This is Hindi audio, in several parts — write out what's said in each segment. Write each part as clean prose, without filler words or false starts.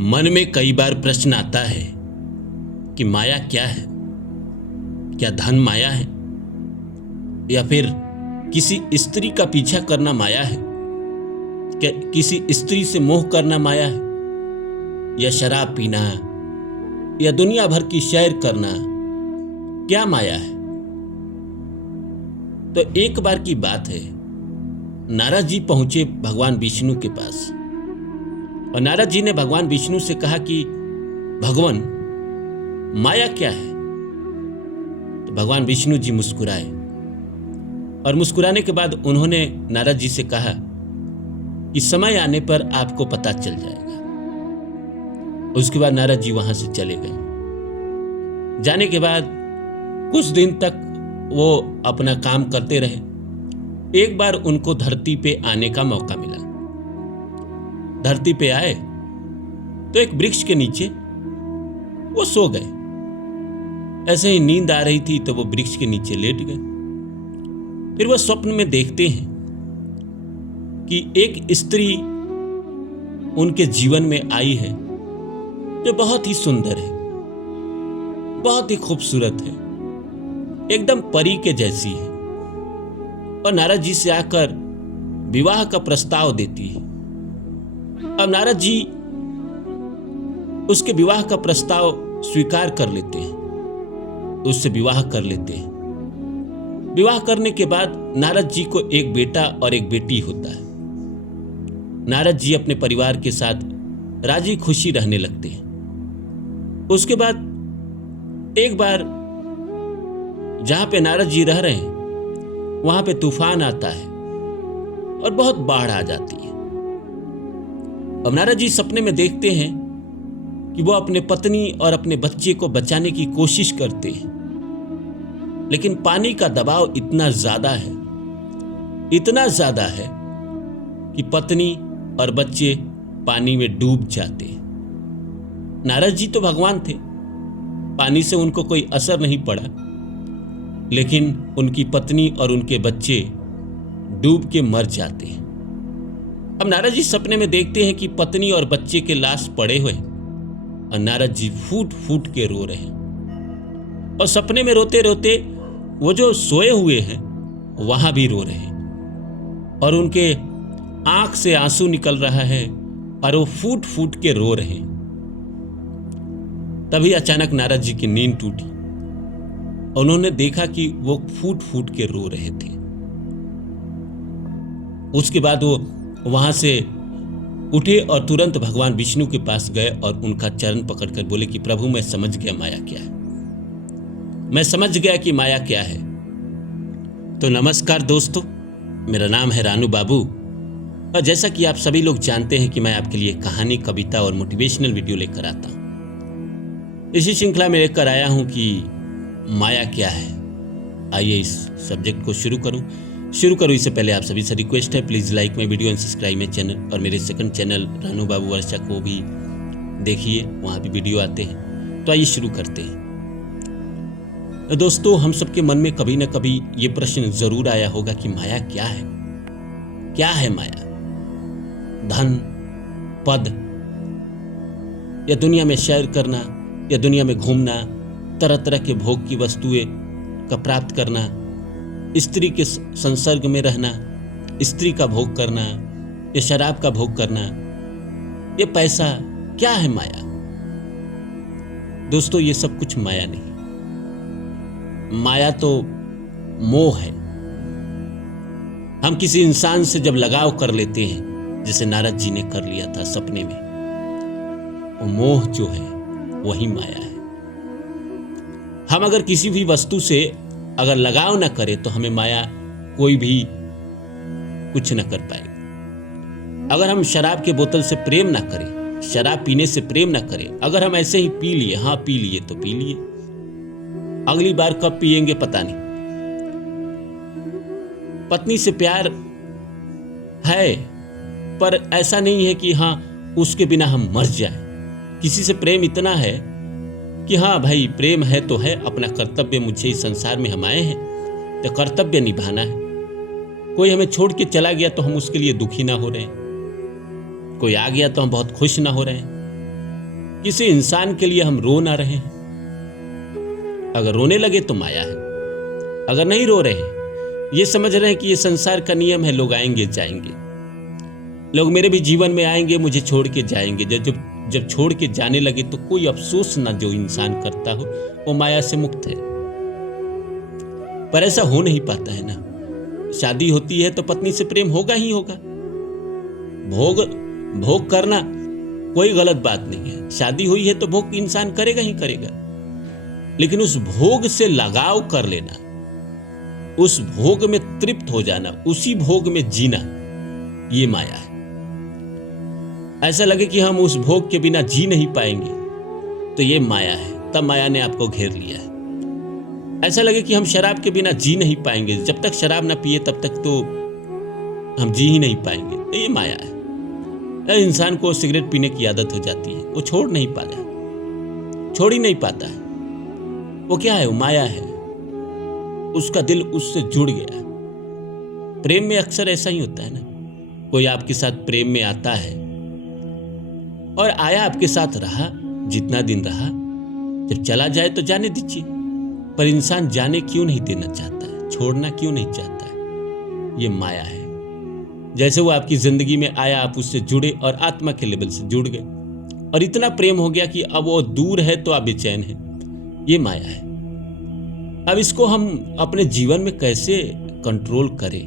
मन में कई बार प्रश्न आता है कि माया क्या है। क्या धन माया है, या फिर किसी स्त्री का पीछा करना माया है? क्या किसी स्त्री से मोह करना माया है, या शराब पीना, या दुनिया भर की सैर करना क्या माया है? तो एक बार की बात है, नारद जी पहुंचे भगवान विष्णु के पास और नारद जी ने भगवान विष्णु से कहा कि भगवान, माया क्या है? तो भगवान विष्णु जी मुस्कुराए और मुस्कुराने के बाद उन्होंने नारद जी से कहा कि समय आने पर आपको पता चल जाएगा। उसके बाद नारद जी वहां से चले गए। जाने के बाद कुछ दिन तक वो अपना काम करते रहे। एक बार उनको धरती पे आने का मौका मिला। धरती पे आए तो एक वृक्ष के नीचे वो सो गए। ऐसे ही नींद आ रही थी तो वो वृक्ष के नीचे लेट गए। फिर वो स्वप्न में देखते हैं कि एक स्त्री उनके जीवन में आई है जो बहुत ही सुंदर है, बहुत ही खूबसूरत है, एकदम परी के जैसी है, और नारद जी से आकर विवाह का प्रस्ताव देती है। अब नारद जी उसके विवाह का प्रस्ताव स्वीकार कर लेते हैं, उससे विवाह कर लेते हैं। विवाह करने के बाद नारद जी को एक बेटा और एक बेटी होता है। नारद जी अपने परिवार के साथ राजी खुशी रहने लगते हैं। उसके बाद एक बार जहां पे नारद जी रह रहे हैं वहां पे तूफान आता है और बहुत बाढ़ आ जाती है। अब नारद जी सपने में देखते हैं कि वो अपने पत्नी और अपने बच्चे को बचाने की कोशिश करते हैं, लेकिन पानी का दबाव इतना ज्यादा है कि पत्नी और बच्चे पानी में डूब जाते हैं। नारद जी तो भगवान थे, पानी से उनको कोई असर नहीं पड़ा, लेकिन उनकी पत्नी और उनके बच्चे डूब के मर जाते हैं। अब नारद जी सपने में देखते हैं कि पत्नी और बच्चे के लाश पड़े हुए और नारद जी फूट फूट के रो रहे हैं, और सपने में रोते रोते वो जो सोए हुए हैं वहां भी रो रहे हैं, और उनके आंख से आंसू निकल रहा है और वो फूट फूट के रो रहे हैं। तभी अचानक नारद जी की नींद टूटी। उन्होंने देखा कि वो फूट फूट के रो रहे थे। उसके बाद वो वहां से उठे और तुरंत भगवान विष्णु के पास गए और उनका चरण पकड़कर बोले कि प्रभु, मैं समझ गया माया क्या है, मैं समझ गया कि माया क्या है। तो नमस्कार दोस्तों, मेरा नाम है रानू बाबू, और जैसा कि आप सभी लोग जानते हैं कि मैं आपके लिए कहानी, कविता और मोटिवेशनल वीडियो लेकर आता हूं। इसी श्रृंखला में लेकर आया हूं कि माया क्या है। आइए इस सब्जेक्ट को शुरू करूं। इससे पहले आप सभी से रिक्वेस्ट है, please like my video and subscribe my channel, और मेरे सेकंड चैनल रानू बाबू वर्षा को भी देखिए, वहां भी वीडियो आते हैं। तो आइए शुरू करते हैं। दोस्तों, हम सबके मन में कभी ना कभी ये प्रश्न जरूर आया होगा कि माया क्या है। क्या है माया? धन, पद, या दुनिया में सैर करना, या दुनिया में घूमना, तरह तरह के भोग की वस्तुएं का प्राप्त करना, स्त्री के संसर्ग में रहना, स्त्री का भोग करना, या शराब का भोग करना, ये पैसा, क्या है माया? दोस्तों, ये सब कुछ माया नहीं। माया तो मोह है। हम किसी इंसान से जब लगाव कर लेते हैं, जैसे नारद जी ने कर लिया था सपने में, वो मोह जो है वही माया है। हम अगर किसी भी वस्तु से अगर लगाव ना करें तो हमें माया कोई भी कुछ ना कर पाएगा। अगर हम शराब के बोतल से प्रेम ना करें, शराब पीने से प्रेम ना करें, अगर हम ऐसे ही पी लिए, हाँ पी लिए तो पी लिए, अगली बार कब पिएंगे पता नहीं। पत्नी से प्यार है, पर ऐसा नहीं है कि हाँ उसके बिना हम मर जाए। किसी से प्रेम इतना है कि हाँ भाई, प्रेम है तो है, अपना कर्तव्य, मुझे इस संसार में हम आए हैं तो कर्तव्य निभाना है। कोई हमें छोड़ के चला गया तो हम उसके लिए दुखी ना हो रहे हैं, कोई आ गया तो हम बहुत खुश ना हो रहे हैं। किसी इंसान के लिए हम रो ना रहे हैं, अगर रोने लगे तो माया है। अगर नहीं रो रहे हैं, ये समझ रहे हैं कि ये संसार का नियम है, लोग आएंगे जाएंगे, लोग मेरे भी जीवन में आएंगे, मुझे छोड़ के जाएंगे। जब छोड़ के जाने लगे तो कोई अफसोस ना जो इंसान करता हो, वो माया से मुक्त है। पर ऐसा हो नहीं पाता है ना। शादी होती है तो पत्नी से प्रेम होगा ही होगा। भोग करना कोई गलत बात नहीं है। शादी हुई है तो भोग इंसान करेगा ही करेगा, लेकिन उस भोग से लगाव कर लेना, उस भोग में तृप्त हो जाना, उसी भोग में जीना, ये माया है। ऐसा लगे कि हम उस भोग के बिना जी नहीं पाएंगे तो ये माया है, तब माया ने आपको घेर लिया है। ऐसा लगे कि हम शराब के बिना जी नहीं पाएंगे, जब तक शराब ना पिए तब तक तो हम जी ही नहीं पाएंगे, तो ये माया है। इंसान को सिगरेट पीने की आदत हो जाती है, वो छोड़ ही नहीं पाता है। वो क्या है? वो माया है। उसका दिल उससे जुड़ गया। प्रेम में अक्सर ऐसा ही होता है ना, कोई आपके साथ प्रेम में आता है और आया, आपके साथ रहा, जितना दिन रहा, जब चला जाए तो जाने दीजिए। पर इंसान जाने क्यों नहीं देना चाहता है, छोड़ना क्यों नहीं चाहता है? ये माया है। जैसे वो आपकी जिंदगी में आया, आप उससे जुड़े और आत्मा के लेवल से जुड़ गए और इतना प्रेम हो गया कि अब वो दूर है तो आप बेचैन हैं। ये माया है। अब इसको हम अपने जीवन में कैसे कंट्रोल करें?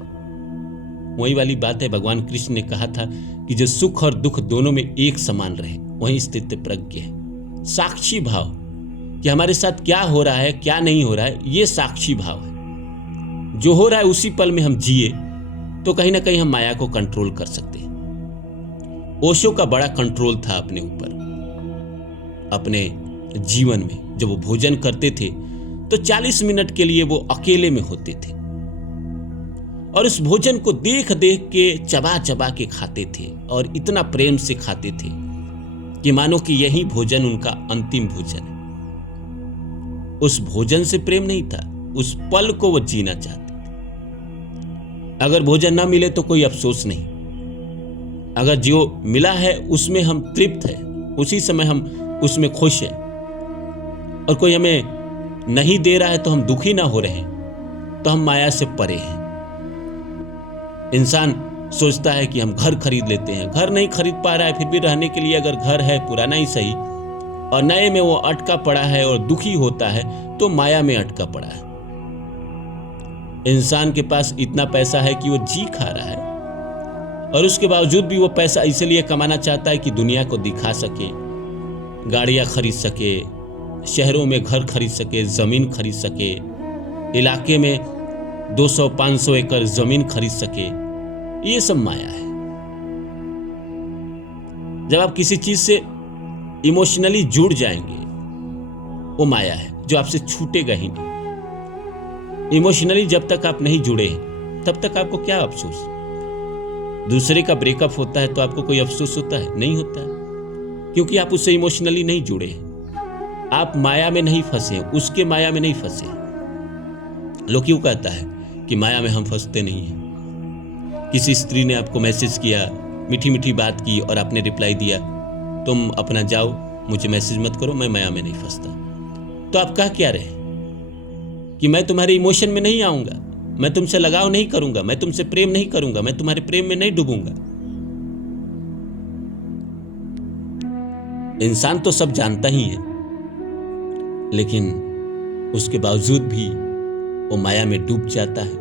वही वाली बात है, भगवान कृष्ण ने कहा था कि जो सुख और दुख दोनों में एक समान रहे, वही स्थित प्रज्ञ है। साक्षी भाव कि हमारे साथ क्या हो रहा है, क्या नहीं हो रहा है, ये साक्षी भाव है। जो हो रहा है उसी पल में हम जिए तो कहीं ना कहीं हम माया को कंट्रोल कर सकते हैं। ओशो का बड़ा कंट्रोल था अपने ऊपर, अपने जीवन में। जब वो भोजन करते थे तो 40 मिनट के लिए वो अकेले में होते थे और उस भोजन को देख देख के चबा चबा के खाते थे और इतना प्रेम से खाते थे कि मानो कि यही भोजन उनका अंतिम भोजन है। उस भोजन से प्रेम नहीं था, उस पल को वो जीना चाहते थे। अगर भोजन ना मिले तो कोई अफसोस नहीं, अगर जो मिला है उसमें हम तृप्त है, उसी समय हम उसमें खुश हैं, और कोई हमें नहीं दे रहा है तो हम दुखी ना हो रहे हैं, तो हम माया से परे हैं। इंसान सोचता है कि हम घर खरीद लेते हैं, घर नहीं खरीद पा रहा है, फिर भी रहने के लिए अगर घर है, पुराना ही सही, और नए में वो अटका पड़ा है और दुखी होता है, तो माया में अटका पड़ा है। इंसान के पास इतना पैसा है कि वो जी खा रहा है, और उसके बावजूद भी वो पैसा इसलिए कमाना चाहता है कि दुनिया को दिखा सके, गाड़ियां खरीद सके, शहरों में घर खरीद सके, जमीन खरीद सके, इलाके में 200-500 एकड़ जमीन खरीद सके। ये सब माया है। जब आप किसी चीज से इमोशनली जुड़ जाएंगे, वो माया है जो आपसे छूटेगा ही नहीं। इमोशनली जब तक आप नहीं जुड़े तब तक आपको क्या अफसोस? दूसरे का ब्रेकअप होता है तो आपको कोई अफसोस होता है? नहीं होता है, क्योंकि आप उससे इमोशनली नहीं जुड़े हैं। आप माया में नहीं फंसे, उसके माया में नहीं फंसे। लोग क्यों कहता है कि माया में हम फंसते नहीं हैं? किसी स्त्री ने आपको मैसेज किया, मीठी मीठी बात की और आपने रिप्लाई दिया, तुम अपना जाओ, मुझे मैसेज मत करो, मैं माया में नहीं फंसता। तो आप कह क्या रहे कि मैं तुम्हारे इमोशन में नहीं आऊंगा, मैं तुमसे लगाव नहीं करूंगा, मैं तुमसे प्रेम नहीं करूंगा, मैं तुम्हारे प्रेम में नहीं डूबूंगा। इंसान तो सब जानता ही है, लेकिन उसके बावजूद भी वो माया में डूब जाता है,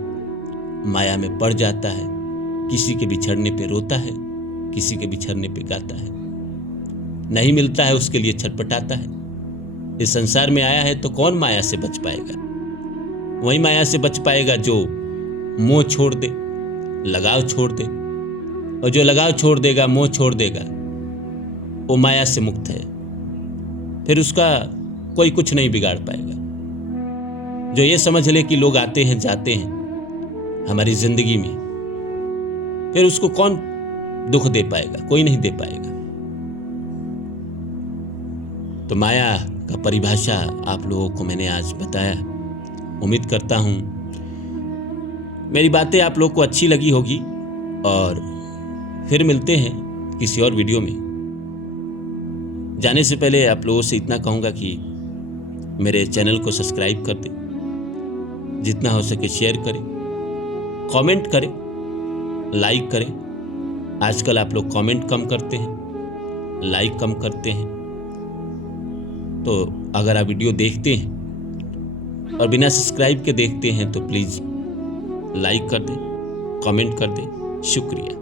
माया में पड़ जाता है। किसी के बिछड़ने पे रोता है, किसी के बिछड़ने पे गाता है, नहीं मिलता है उसके लिए छटपटाता है। इस संसार में आया है तो कौन माया से बच पाएगा? वही माया से बच पाएगा जो मोह छोड़ दे, लगाव छोड़ दे, और जो लगाव छोड़ देगा, मोह छोड़ देगा, वो माया से मुक्त है। फिर उसका कोई कुछ नहीं बिगाड़ पाएगा। जो ये समझ ले कि लोग आते हैं जाते हैं हमारी जिंदगी में, फिर उसको कौन दुख दे पाएगा? कोई नहीं दे पाएगा। तो माया का परिभाषा आप लोगों को मैंने आज बताया। उम्मीद करता हूं मेरी बातें आप लोग को अच्छी लगी होगी, और फिर मिलते हैं किसी और वीडियो में। जाने से पहले आप लोगों से इतना कहूँगा कि मेरे चैनल को सब्सक्राइब कर दें, जितना हो सके शेयर करें, कमेंट करें, लाइक करें। आजकल आप लोग कमेंट कम करते हैं, लाइक कम करते हैं। तो अगर आप वीडियो देखते हैं और बिना सब्सक्राइब के देखते हैं तो प्लीज़ लाइक कर दें, कमेंट कर दें। शुक्रिया।